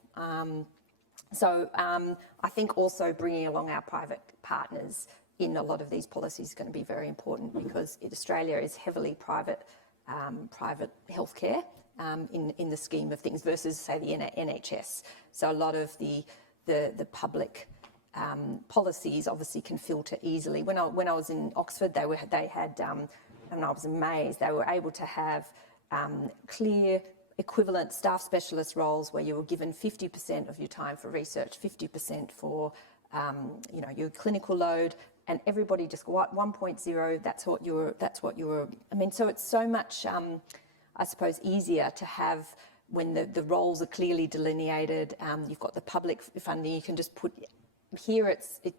So I think also bringing along our private partners in a lot of these policies is going to be very important, because Australia is heavily private healthcare in the scheme of things versus, say, the NHS. So a lot of the public policies obviously can filter easily. When I was in Oxford, they had, and I was amazed, they were able to have clear equivalent staff specialist roles where you were given 50% of your time for research, 50% for your clinical load, and everybody just got 1.0. That's what you were. I mean, so it's so much, I suppose, easier to have when the roles are clearly delineated. You've got the public funding. You can just put. Here,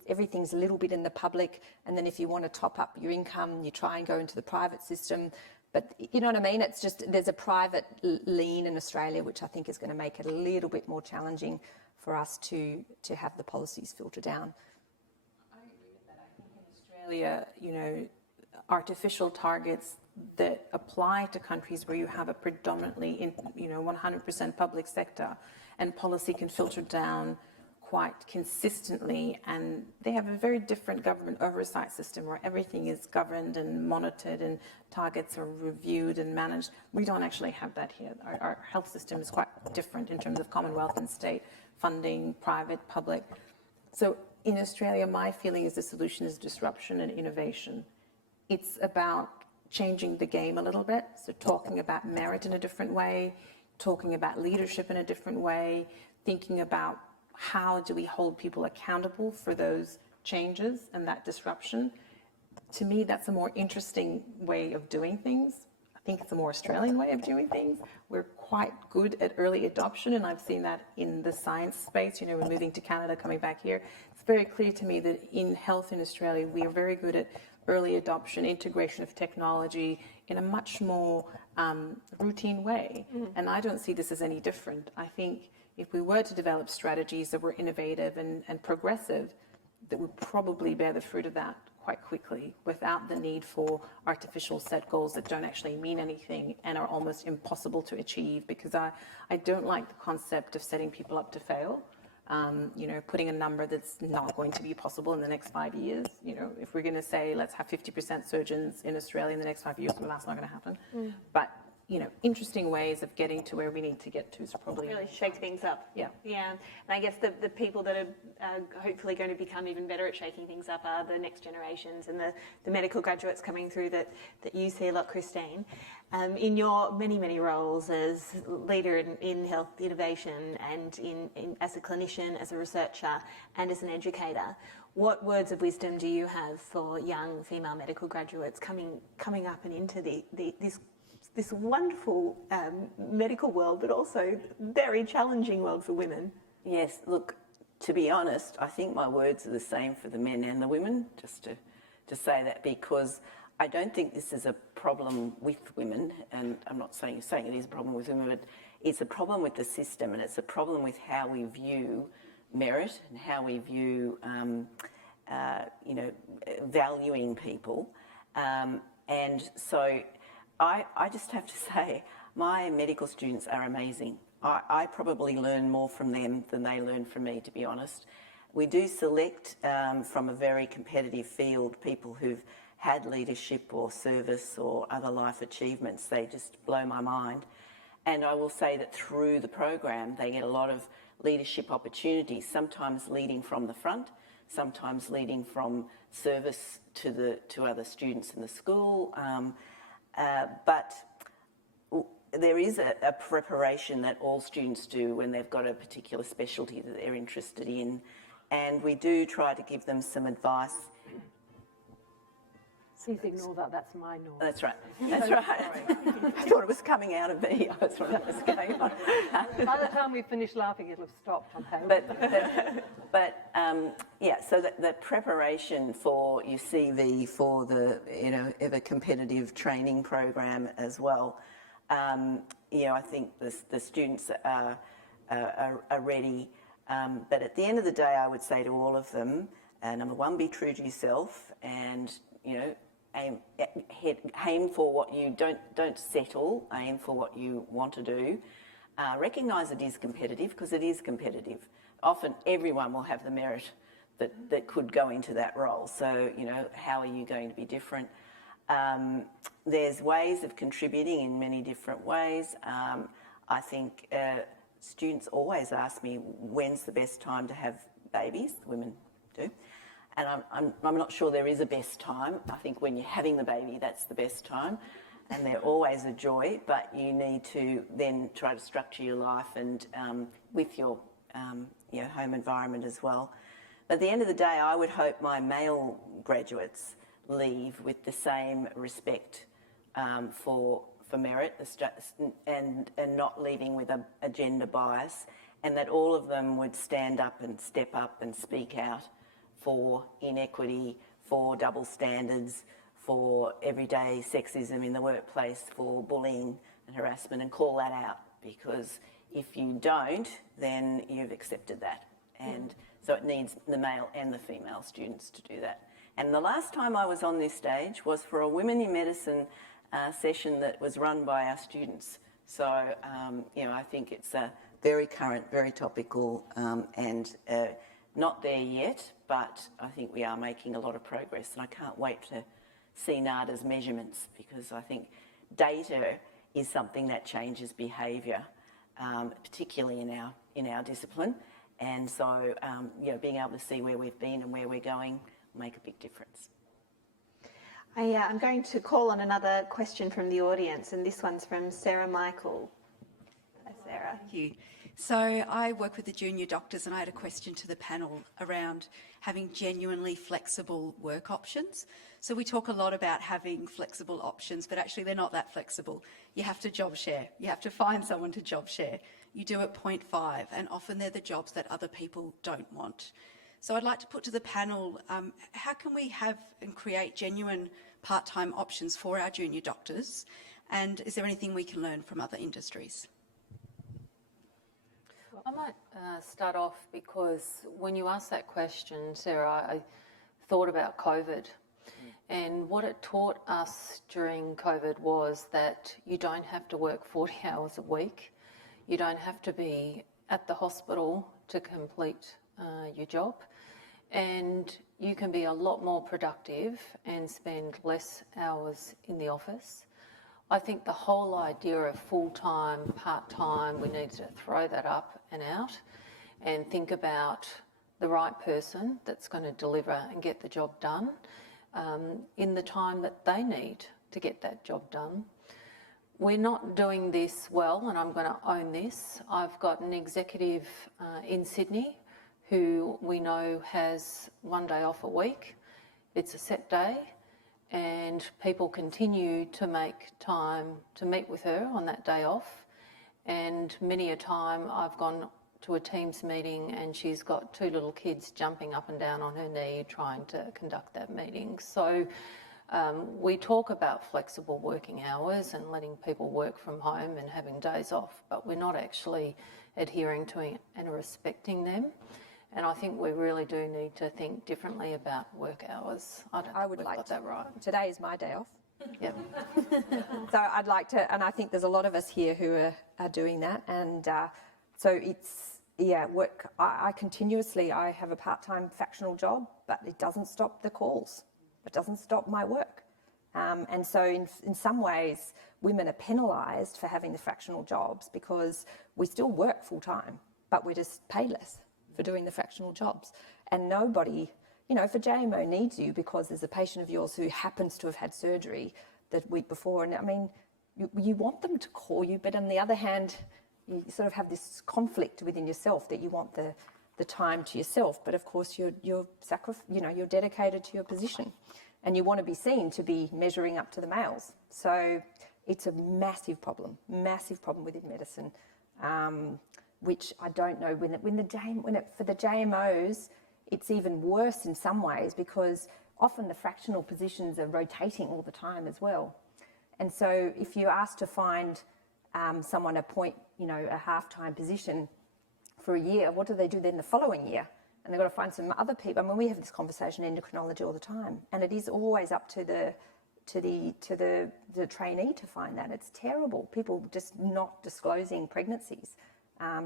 everything's a little bit in the public, and then if you want to top up your income, you try and go into the private system. But you know what I mean? It's just there's a private lean in Australia, which I think is going to make it a little bit more challenging for us to have the policies filter down. I agree with that. I think in Australia, artificial targets that apply to countries where you have a predominantly, 100% public sector, and policy can filter down quite consistently, and they have a very different government oversight system where everything is governed and monitored and targets are reviewed and managed. We don't actually have that here. Our health system is quite different in terms of Commonwealth and state funding, private, public. So in Australia, my feeling is the solution is disruption and innovation. It's about changing the game a little bit, so talking about merit in a different way, talking about leadership in a different way, thinking about how do we hold people accountable for those changes and that disruption. To me, that's a more interesting way of doing things. I think it's a more Australian way of doing things. We're quite good at early adoption, and I've seen that in the science space. We're moving to Canada, coming back here. It's very clear to me that in health in Australia, we are very good at early adoption, integration of technology in a much more routine way. And I don't see this as any different. I think if we were to develop strategies that were innovative and progressive, that would probably bear the fruit of that quite quickly without the need for artificial set goals that don't actually mean anything and are almost impossible to achieve, because I don't like the concept of setting people up to fail. Putting a number that's not going to be possible in the next 5 years. If we're going to say, let's have 50% surgeons in Australia in the next 5 years, well, that's not going to happen. But interesting ways of getting to where we need to get to is probably really shake things up. Yeah. And I guess the people that are hopefully going to become even better at shaking things up are the next generations and the medical graduates coming through that you see a lot, Christine. In your many roles as leader in health innovation and as a clinician, as a researcher, and as an educator, what words of wisdom do you have for young female medical graduates coming up and into this wonderful medical world, but also very challenging world for women? Yes, look, to be honest, I think my words are the same for the men and the women, just to say that, because I don't think this is a problem with women, and I'm not saying it is a problem with women, but it's a problem with the system, and it's a problem with how we view merit and how we view, valuing people. And so I just have to say, my medical students are amazing. I probably learn more from them than they learn from me, to be honest. We do select from a very competitive field people who've had leadership or service or other life achievements. They just blow my mind. And I will say that through the program, they get a lot of leadership opportunities, sometimes leading from the front, sometimes leading from service to other students in the school. But there is a preparation that all students do when they've got a particular specialty that they're interested in. And we do try to give them some advice Please ignore that, that's my noise. That's right. That's right. I thought it was coming out of me. I was wondering what was going on. By the time we finish laughing, it'll have stopped on paper. Yeah, so the preparation for your CV for the, ever competitive training program as well, I think the students are ready. But at the end of the day, I would say to all of them, number one, be true to yourself and, aim for what you don't settle, aim for what you want to do. Recognise it is competitive, because it is competitive. Often everyone will have the merit that could go into that role. So, how are you going to be different? There's ways of contributing in many different ways. I think students always ask me, when's the best time to have babies? Women do. And I'm not sure there is a best time. I think when you're having the baby, that's the best time. And they're always a joy, but you need to then try to structure your life and with your home environment as well. But at the end of the day, I would hope my male graduates leave with the same respect for merit and not leaving with a gender bias, and that all of them would stand up and step up and speak out for inequity, for double standards, for everyday sexism in the workplace, for bullying and harassment, and call that out, because if you don't, then you've accepted that. And so it needs the male and the female students to do that. And the last time I was on this stage was for a Women in Medicine session that was run by our students. So, I think it's very current, very topical, and not there yet, but I think we are making a lot of progress, and I can't wait to see NADA's measurements, because I think data is something that changes behaviour, particularly in our discipline. And so, being able to see where we've been and where we're going will make a big difference. I'm going to call on another question from the audience, and this one's from Sarah Michael. Hi, Sarah. Thank you. So I work with the junior doctors, and I had a question to the panel around having genuinely flexible work options. So we talk a lot about having flexible options, but actually they're not that flexible. You have to job share. You have to find someone to job share. You do it 0.5, and often they're the jobs that other people don't want. So I'd like to put to the panel, how can we have and create genuine part-time options for our junior doctors? And is there anything we can learn from other industries? I might start off, because when you asked that question, Sarah, I thought about COVID. And what it taught us during COVID was that you don't have to work 40 hours a week. You don't have to be at the hospital to complete your job. And you can be a lot more productive and spend less hours in the office. I think the whole idea of full-time, part-time, we need to throw that up and out and think about the right person that's going to deliver and get the job done in the time that they need to get that job done. We're not doing this well, and I'm going to own this. I've got an executive in Sydney who we know has one day off a week. It's a set day, and people continue to make time to meet with her on that day off. And many a time I've gone to a Teams meeting and she's got 2 little kids jumping up and down on her knee trying to conduct that meeting. So we talk about flexible working hours and letting people work from home and having days off, but we're not actually adhering to it and respecting them. And I think we really do need to think differently about work hours. I would like that right. Today is my day off. Yep. So I'd like to, and I think there's a lot of us here who are doing that. And so it's, work. I continuously, I have a part-time fractional job, but it doesn't stop the calls. It doesn't stop my work. And so in some ways, women are penalised for having the fractional jobs, because we still work full-time, but we're just paid less for doing the fractional jobs. And nobody, if a JMO needs you because there's a patient of yours who happens to have had surgery the week before, and I mean, you want them to call you, but on the other hand, you sort of have this conflict within yourself that you want the time to yourself, but of course you're dedicated to your position. and you want to be seen to be measuring up to the males. So it's a massive problem within medicine, which I don't know, for the JMOs, it's even worse in some ways because often the fractional positions are rotating all the time as well. And so if you're asked to find someone a half-time position for a year, what do they do then the following year? And they've got to find some other people. I mean, we have this conversation in endocrinology all the time, and it is always up to the trainee to find that. It's terrible. People just not disclosing pregnancies,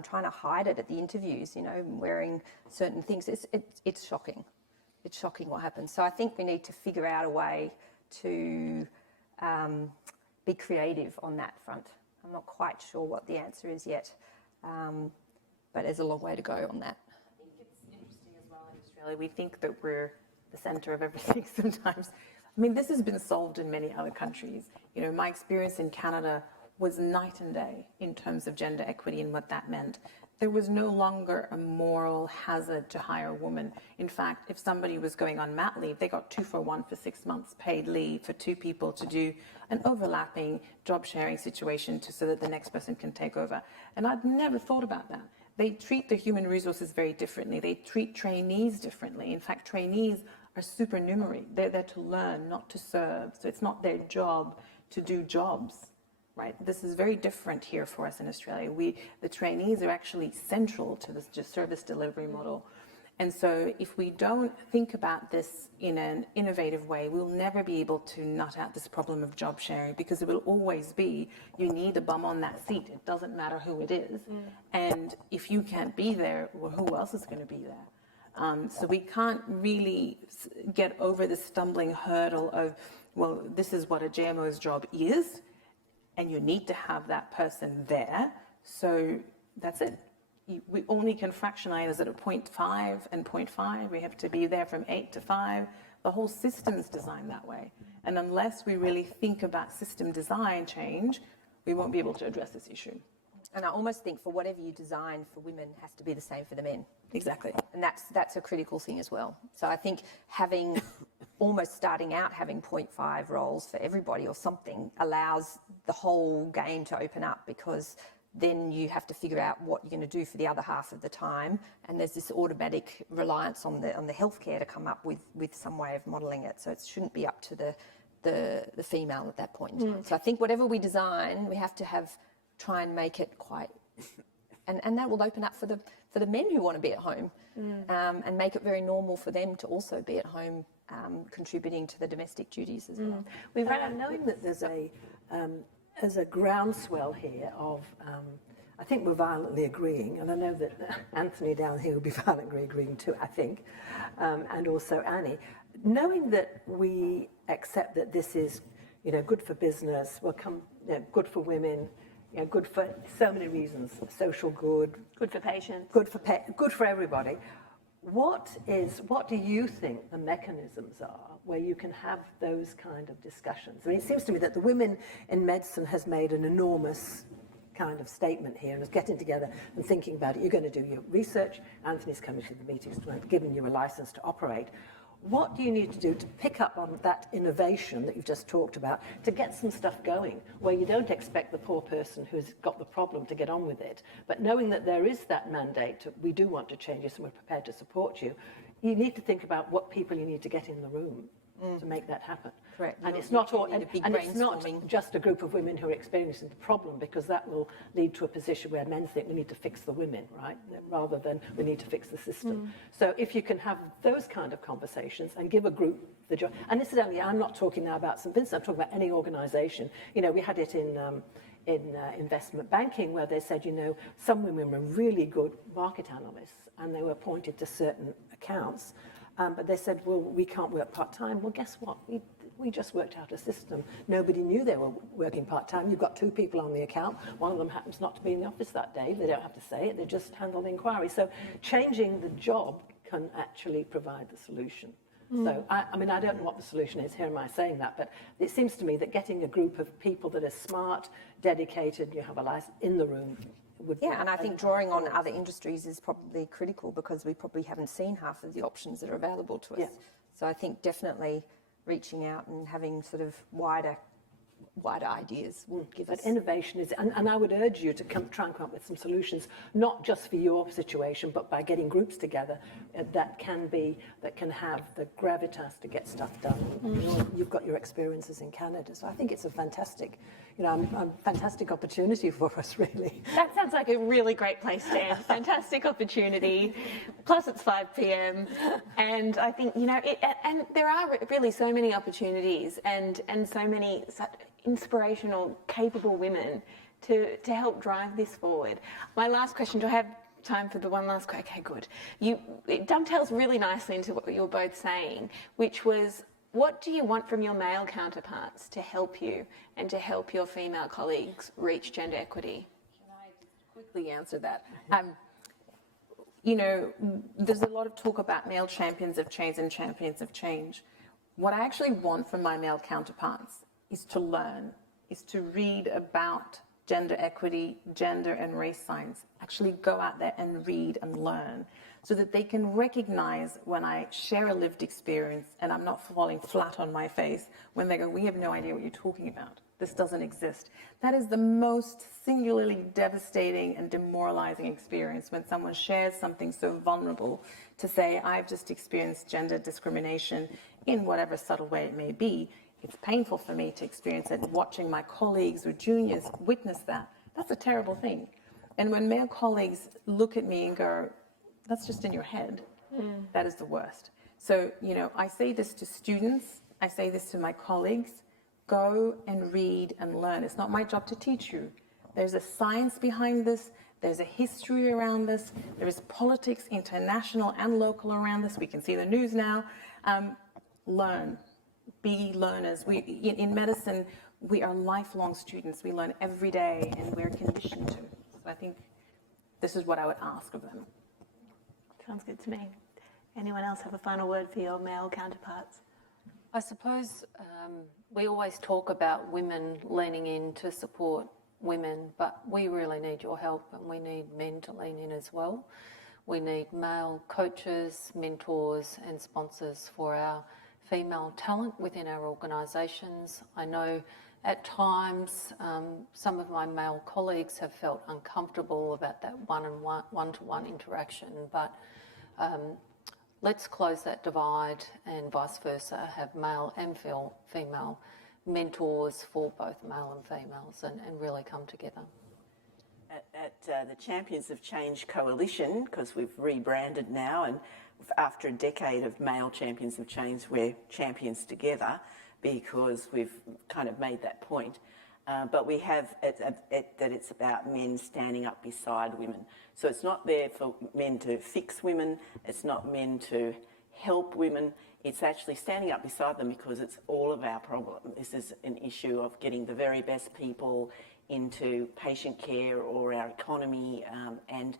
trying to hide it at the interviews, wearing certain things. It's shocking. It's shocking what happens. So I think we need to figure out a way to be creative on that front. I'm not quite sure what the answer is yet, but there's a long way to go on that. I think it's interesting as well in Australia. We think that we're the centre of everything sometimes. I mean, this has been solved in many other countries. My experience in Canada was night and day in terms of gender equity and what that meant. There was no longer a moral hazard to hire a woman. In fact, if somebody was going on mat leave, they got 2-for-1 for 6 months paid leave for 2 people to do an overlapping job sharing situation so that the next person can take over. And I'd never thought about that. They treat the human resources very differently. They treat trainees differently. In fact, trainees are supernumerary. They're there to learn, not to serve. So it's not their job to do jobs. Right. This is very different here for us in Australia. The trainees are actually central to this service delivery model. And so if we don't think about this in an innovative way, we'll never be able to nut out this problem of job sharing, because it will always be, you need a bum on that seat. It doesn't matter who it is. And if you can't be there, well, who else is going to be there? So we can't really get over the stumbling hurdle of, well, this is what a JMO's job is, and you need to have that person there. So that's it. We only can fractionalize it at 0.5 and 0.5. We have to be there from 8 to 5. The whole system is designed that way. And unless we really think about system design change, we won't be able to address this issue. And I almost think for whatever you design for women has to be the same for the men. Exactly. And that's a critical thing as well. So I think starting out having 0.5 roles for everybody or something allows the whole game to open up, because then you have to figure out what you're going to do for the other half of the time, and there's this automatic reliance on the healthcare to come up with some way of modelling it. So it shouldn't be up to the female at that point. So I think whatever we design, we have to try and make it quite, and that will open up for the men who want to be at home, and make it very normal for them to also be at home, contributing to the domestic duties as well. Knowing that there's a groundswell here of, I think we're violently agreeing, and I know that Anthony down here will be violently agreeing too, I think, and also Annie. Knowing that we accept that this is, good for business, good for women, good for so many reasons, social good, Good for patients. good for everybody. What do you think the mechanisms are where you can have those kind of discussions? I mean, it seems to me that the women in medicine has made an enormous kind of statement here and is getting together and thinking about it. You're going to do your research. Anthony's coming to the meetings, giving you a license to operate. What do you need to do to pick up on that innovation that you've just talked about to get some stuff going, where you don't expect the poor person who's got the problem to get on with it, but knowing that there is that mandate, we do want to change this and we're prepared to support you, you need to think about what people you need to get in the room to make that happen. Correct. And it's not just a group of women who are experiencing the problem, because that will lead to a position where men think we need to fix the women, right, rather than we need to fix the system. So if you can have those kind of conversations and give a group the job, and incidentally, I'm not talking now about St Vincent, I'm talking about any organisation. We had it in investment banking, where they said, some women were really good market analysts and they were appointed to certain accounts. But they said, well, we can't work part-time. Well, guess what? We just worked out a system. Nobody knew they were working part-time. You've got 2 people on the account. One of them happens not to be in the office that day. They don't have to say it. They just handle the inquiry. So changing the job can actually provide the solution. So, I don't know what the solution is. Here am I saying that. But it seems to me that getting a group of people that are smart, dedicated, you have a license in the room, and I think drawing on other industries is probably critical, because we probably haven't seen half of the options that are available to us. Yeah. So I think definitely reaching out and having sort of wider ideas will give us. But innovation is, and I would urge you to try and come up with some solutions, not just for your situation, but by getting groups together that can have the gravitas to get stuff done. You've got your experiences in Canada, so I think it's a fantastic, fantastic opportunity for us, really. That sounds like a really great place to end. Fantastic opportunity. Plus, it's 5 p.m. And I think, and there are really so many opportunities and so many inspirational, capable women to help drive this forward. My last question, do I have time for the one last question? Okay, good. It dovetails really nicely into what you're both saying, which was, what do you want from your male counterparts to help you and to help your female colleagues reach gender equity? Can I just quickly answer that? There's a lot of talk about male champions of change and champions of change. What I actually want from my male counterparts is to learn, is to read about gender equity, gender and race science. Actually go out there and read and learn so that they can recognize when I share a lived experience and I'm not falling flat on my face when they go, we have no idea what you're talking about. This doesn't exist. That is the most singularly devastating and demoralizing experience when someone shares something so vulnerable to say, I've just experienced gender discrimination in whatever subtle way it may be. It's painful for me to experience it. Watching my colleagues or juniors witness that, that's a terrible thing. And when male colleagues look at me and go, that's just in your head, that is the worst. So, I say this to students, I say this to my colleagues, go and read and learn. It's not my job to teach you. There's a science behind this, there's a history around this, there is politics, international and local around this. We can see the news now. Learn. Be learners. In medicine, we are lifelong students. We learn every day and we're conditioned to. So I think this is what I would ask of them. Sounds good to me. Anyone else have a final word for your male counterparts? I suppose we always talk about women leaning in to support women, but we really need your help and we need men to lean in as well. We need male coaches, mentors and sponsors for our female talent within our organisations. I know at times some of my male colleagues have felt uncomfortable about that one-to-one interaction, but let's close that divide and vice versa, have male and female mentors for both male and females and really come together. At the Champions of Change Coalition, because we've rebranded now, and after a decade of male champions of change, we're champions together because we've kind of made that point. But we have that it's about men standing up beside women. So it's not there for men to fix women, it's not men to help women, it's actually standing up beside them because it's all of our problem. This is an issue of getting the very best people into patient care or our economy, and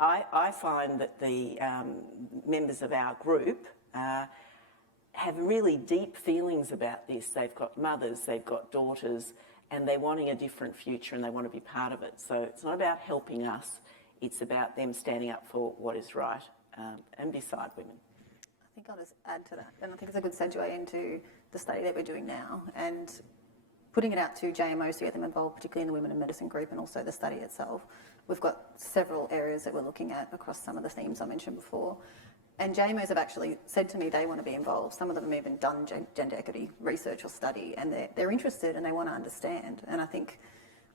I find that the members of our group have really deep feelings about this. They've got mothers, they've got daughters, and they're wanting a different future and they want to be part of it. So it's not about helping us, it's about them standing up for what is right and beside women. I think I'll just add to that, and I think it's a good segue into the study that we're doing now and putting it out to JMOs to get them involved, particularly in the Women in Medicine group and also the study itself. We've got several areas that we're looking at across some of the themes I mentioned before. And JMOs have actually said to me they want to be involved. Some of them have even done gender equity research or study, and they're interested and they want to understand. And I think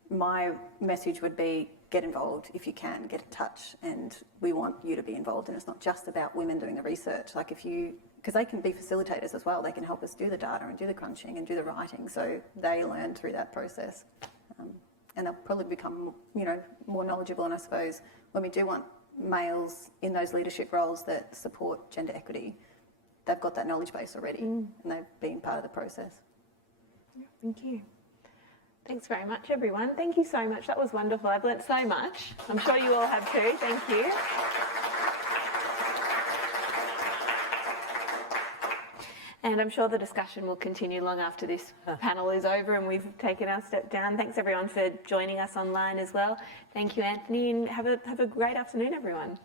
my message would be get involved if you can, get in touch, and we want you to be involved. And it's not just about women doing the research. Like because they can be facilitators as well. They can help us do the data and do the crunching and do the writing, so they learn through that process. And they'll probably become, more knowledgeable. And I suppose when we do want males in those leadership roles that support gender equity, they've got that knowledge base already and they've been part of the process. Thank you. Thanks very much, everyone. Thank you so much. That was wonderful. I've learnt so much. I'm sure you all have too. Thank you. And I'm sure the discussion will continue long after this panel is over and we've taken our step down. Thanks everyone for joining us online as well. Thank you, Anthony, and have a great afternoon, everyone.